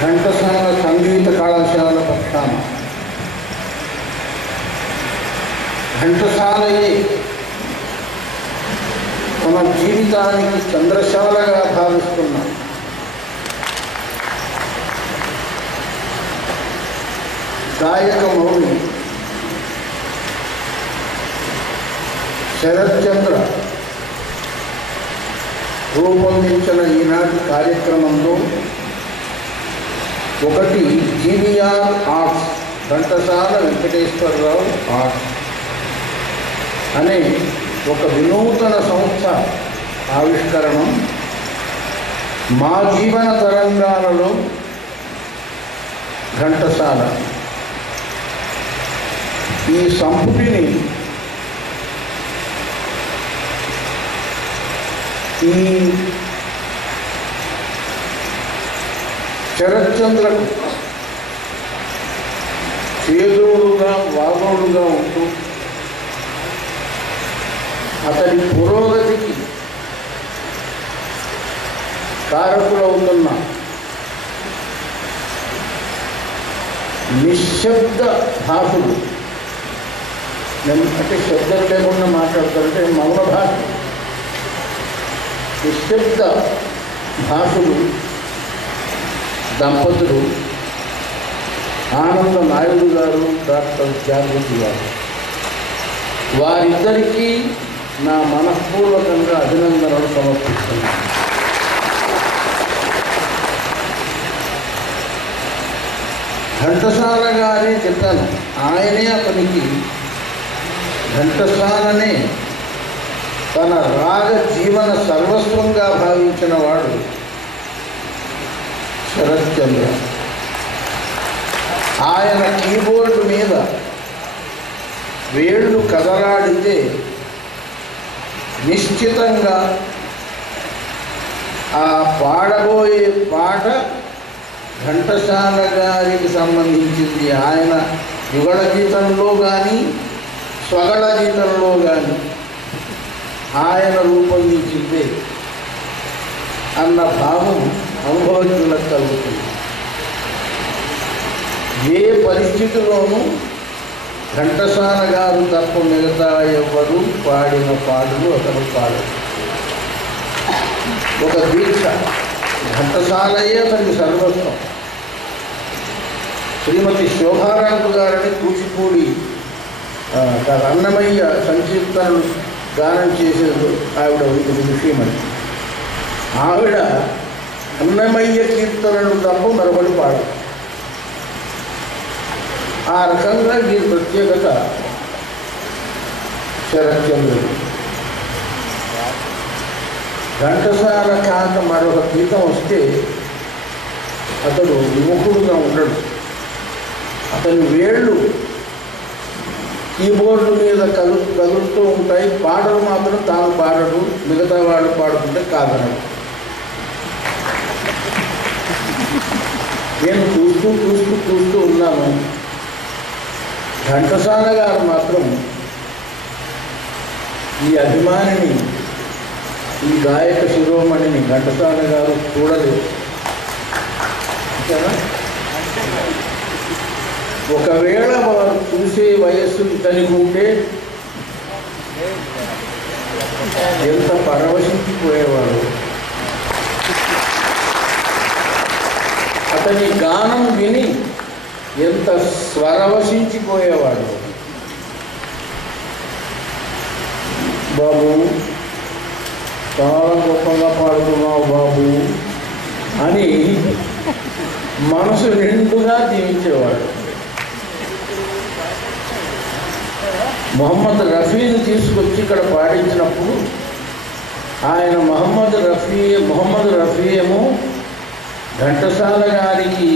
ఘంటసాల సంగీత కళాశాల పక్షాన ఘంటసాలయే తన జీవితానికి చంద్రశాలగా భావిస్తున్న గాయక మౌని శరత్చంద్ర రూపొందించిన ఈనాటి కార్యక్రమంలో ఒకటి GVR arts, Ghantasala Venkateswararao arts అనే ఒక వినూతన సంస్థ ఆవిష్కరణం మా జీవన తరంగాలలో ఘంటసాల. ఈ సంపుటిని ఈ శరత్చంద్రకు చేదోడుగా వాదోడుగా ఉంటూ అతడి పురోగతికి కారకులవుతున్న నిశ్శబ్ద భాషలు, అంటే శబ్దం లేకుండా మాట్లాడతారంటే మౌన భాష, నిశ్శబ్ద భాషలు దంపతులు ఆనంద నాయుడు గారు, డాక్టర్ జాగృతి గారు, వారిద్దరికీ నా మనఃపూర్వకంగా అభినందనలు సమర్పిస్తున్నాను. ఘంటసాల గారే చెప్పాను, ఆయనే అతనికి ఘంటసాలనే తన రాగ జీవన సర్వస్వంగా భావించిన వాడు శరత్చంద్ర. ఆయన కీబోర్డు మీద వేళ్ళు కదలాడితే నిశ్చితంగా ఆ పాడబోయే పాట ఘంటసాల గారికి సంబంధించింది. ఆయన యుగళ గీతంలో కానీ స్వగళ గీతంలో కానీ ఆయన రూపొందించిందే అన్న భావం అనుభవజ్ఞులకు కలుగుతుంది. ఏ పరిస్థితిలోనూ ఘంటసాల గారు తప్ప మిగతా ఎవరు పాడిన పాటలు అతను పాడరు. ఒక దీక్ష, ఘంటసాలయే అతనికి సర్వస్వం. శ్రీమతి శోభారాణి గారిని కూచిపూడి అన్నమయ్య సంకీర్తనలు గానం చేసేది ఆవిడ విషయమని. ఆవిడ అన్నమయ్య కీర్తనలు తప్ప మరొకటి పాడదు. ఆ రకంగా ఈ ప్రత్యేకత శరత్చంద్రుడు. ఘంటసాల కాక మరొక గీతం వస్తే అతడు విముఖుడుగా ఉండడు. అతని వేళ్ళు కీబోర్డు మీద కదులుతూ ఉంటాయి. పాటలు మాత్రం తాను పాడడు, మిగతా వాళ్ళు పాడుతుంటే కాదనడు. నేను చూస్తూ ఉన్నాను. ఘంటసాల గారు మాత్రం ఈ అభిమానిని, ఈ గాయక శిరోమణిని ఘంటసాల గారు చూడలేదు. ఒకవేళ వారు చూసే వయస్సు ఇతనికి ఉంటే ఎంత పరవశించిపోయేవాడు. అతని గానం విని ఎంత స్వరవశించిపోయేవాడు. బాబు చాలా గొప్పగా పాడుతున్నావు బాబు అని మనసు నిండుగా దీవించేవాడు. మొహమ్మద్ రఫీని తీసుకొచ్చి ఇక్కడ పాడించినప్పుడు ఆయన మొహమ్మద్ రఫీ ఏమో ఘంటసాల గారికి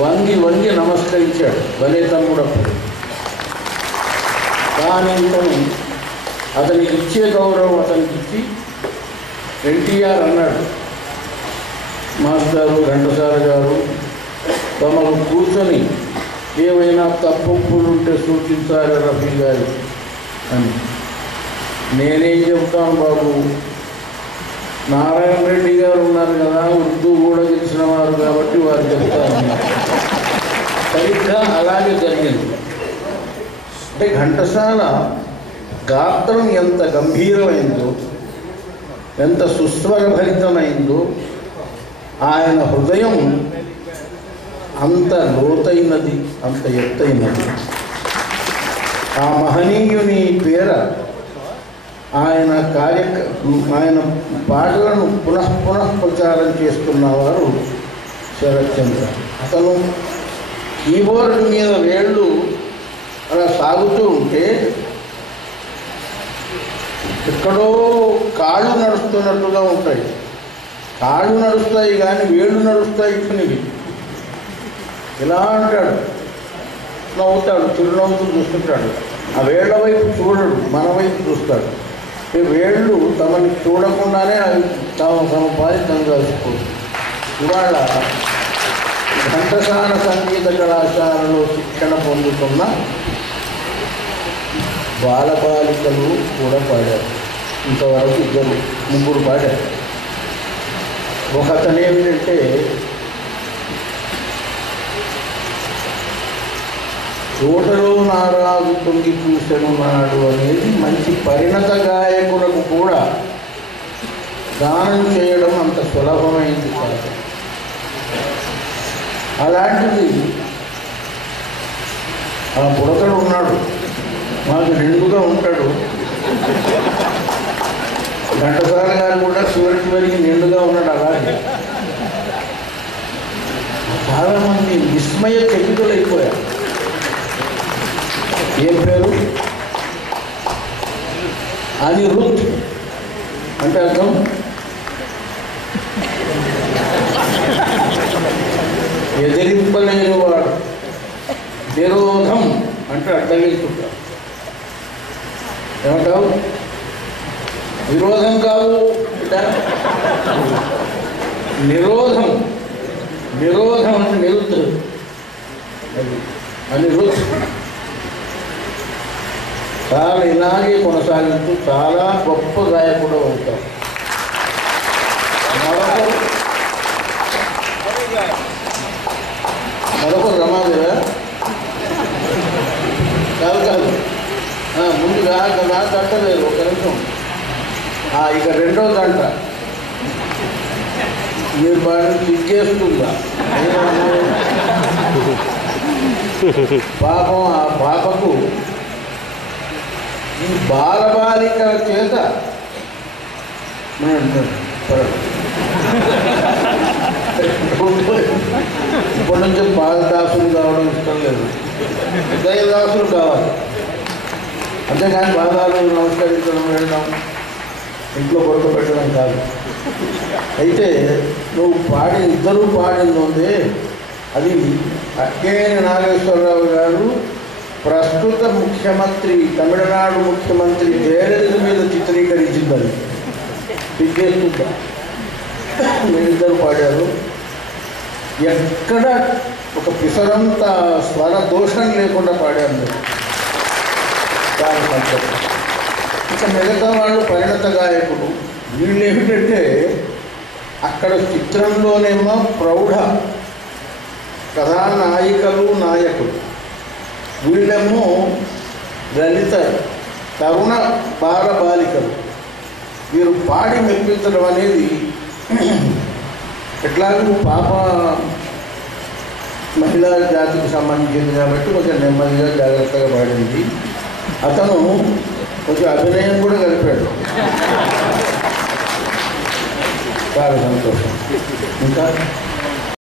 వంగి నమస్కరించాడు, భలే తమ్ముడప్పుడు. కానీ అతనికి ఇచ్చే గౌరవం అతనికి ఇచ్చి ఎన్టీఆర్ అన్నాడు, మాస్టారు ఘంటసాల గారు తమకు కూర్చొని ఏమైనా తప్పులుంటే సూచించాలి రఫీ గారు అని. నేనేం చెప్తాను బాబు, నారాయణ రెడ్డి గారు ఉన్నారు కదా, ఉర్దూ కూడా తెలిసిన వారు కాబట్టి వారు చెప్తారు. సరిగ్గా అలాగే జరిగింది. అంటే ఘంటసాల గాత్రం ఎంత గంభీరమైందో, ఎంత సుస్వరభరితమైందో, ఆయన హృదయం అంత లోతైనది, అంత ఎత్తైనది. ఆ మహనీయుని పేర ఆయన ఆయన పాటలను పునః ప్రచారం చేస్తున్నవారు శరత్చంద్ర. అతను కీబోర్డు మీద వేళ్ళు అలా సాగుతూ ఉంటే ఎక్కడో కాళ్ళు నడుస్తున్నట్టుగా ఉంటాయి. కాళ్ళు నడుస్తాయి కానీ వేళ్ళు నడుస్తాయి ఇప్పటివి. ఇలా అంటాడు, నవ్వుతాడు, చిరునవ్వుతూ చూస్తుంటాడు. ఆ వేళ్ల వైపు చూడడు, మన వైపు చూస్తాడు. ఈ వేళ్ళు తమని చూడకుండానే అవి తమ పాలి తను కలిసిపోతుంది. ఇవాళ ఘంటసాల సంగీత కళాశాలలో శిక్షణ పొందుతున్న బాలబాలికలు కూడా పాడారు. ఇంతవరకు ముగ్గురు పాడారు. ఒకతను ఏమిటంటే తోటలో నారాజు తొంగి చూసెనున్నాడు అనేది మంచి పరిణత గాయకులకు కూడా గానం చేయడం అంత సులభమైంది కాదు. అలాంటిది ఆ పుడకడు ఉన్నాడు, మాకు నిండుగా ఉంటాడు. ఘంటసాల గారు కూడా చివరికి నిండుగా ఉన్నాడు. అలాగే చాలామంది విస్మయ చకితులైపోయారు. ఏం పేరు? అనిరుద్ధ్ అంటే అర్థం ఎదిరింపలేని వాడు. నిరోధం అంటే అడ్డగిస్తుంటాడు. ఏమంటావు? విరోధం కాదు, నిరోధం. నిరోధం అంటే నిరుద్ధం. అనిరుద్ధ్ చాలా ఇలాగే కొనసాగుతూ చాలా గొప్ప గాయకుడు అవుతాం. మరొకరు రమాదేవ కాదు ముందుగా నా తట్టలేదు. ఒక నిమిషం. ఇక రెండో గంట మీరు బాగా సిగ్గేస్తుందా? పాపం ఆ పాపకు ఈ బాలబాలికల చేత ఇప్పటి నుంచి బాలదాసులు కావడం ఇష్టం లేదు, ఉదయదాసులు కావాలి. అంతేకాని బాధాలు నమస్కరించడం, వెళ్ళడం, ఇంట్లో కొడుకు పెట్టడం కాదు. అయితే నువ్వు ఇద్దరూ పాడింది ఉంది. అది అక్కేనేని నాగేశ్వరరావు గారు ప్రస్తుత ముఖ్యమంత్రి, తమిళనాడు ముఖ్యమంత్రి జయలలిత మీద చిత్రీకరించిందని సిగ్గేస్తుందా? మీరిద్దరు పాడారు. ఎక్కడ ఒక పిసరంత స్వర దోషం లేకుండా పాడారు మీరు. చాలా సంతోషం. ఇక మిగతా వాళ్ళు పరిణత గాయకుడు. వీళ్ళు ఏమిటంటే అక్కడ చిత్రంలోనేమో ప్రౌఢ కథానాయికలు, నాయకులు. వీళ్ళేమో లలిత తరుణ బాలబాలికలు. వీరు పాడి మెప్పించడం అనేది ఎట్లాగూ పాప మహిళా జాతికి సంబంధించింది కాబట్టి కొంచెం నెమ్మదిగా జాగ్రత్తగా పాడింది. అతను కొంచెం అభినయం కూడా కలిపాడు. చాలా సంతోషం. ఇంకా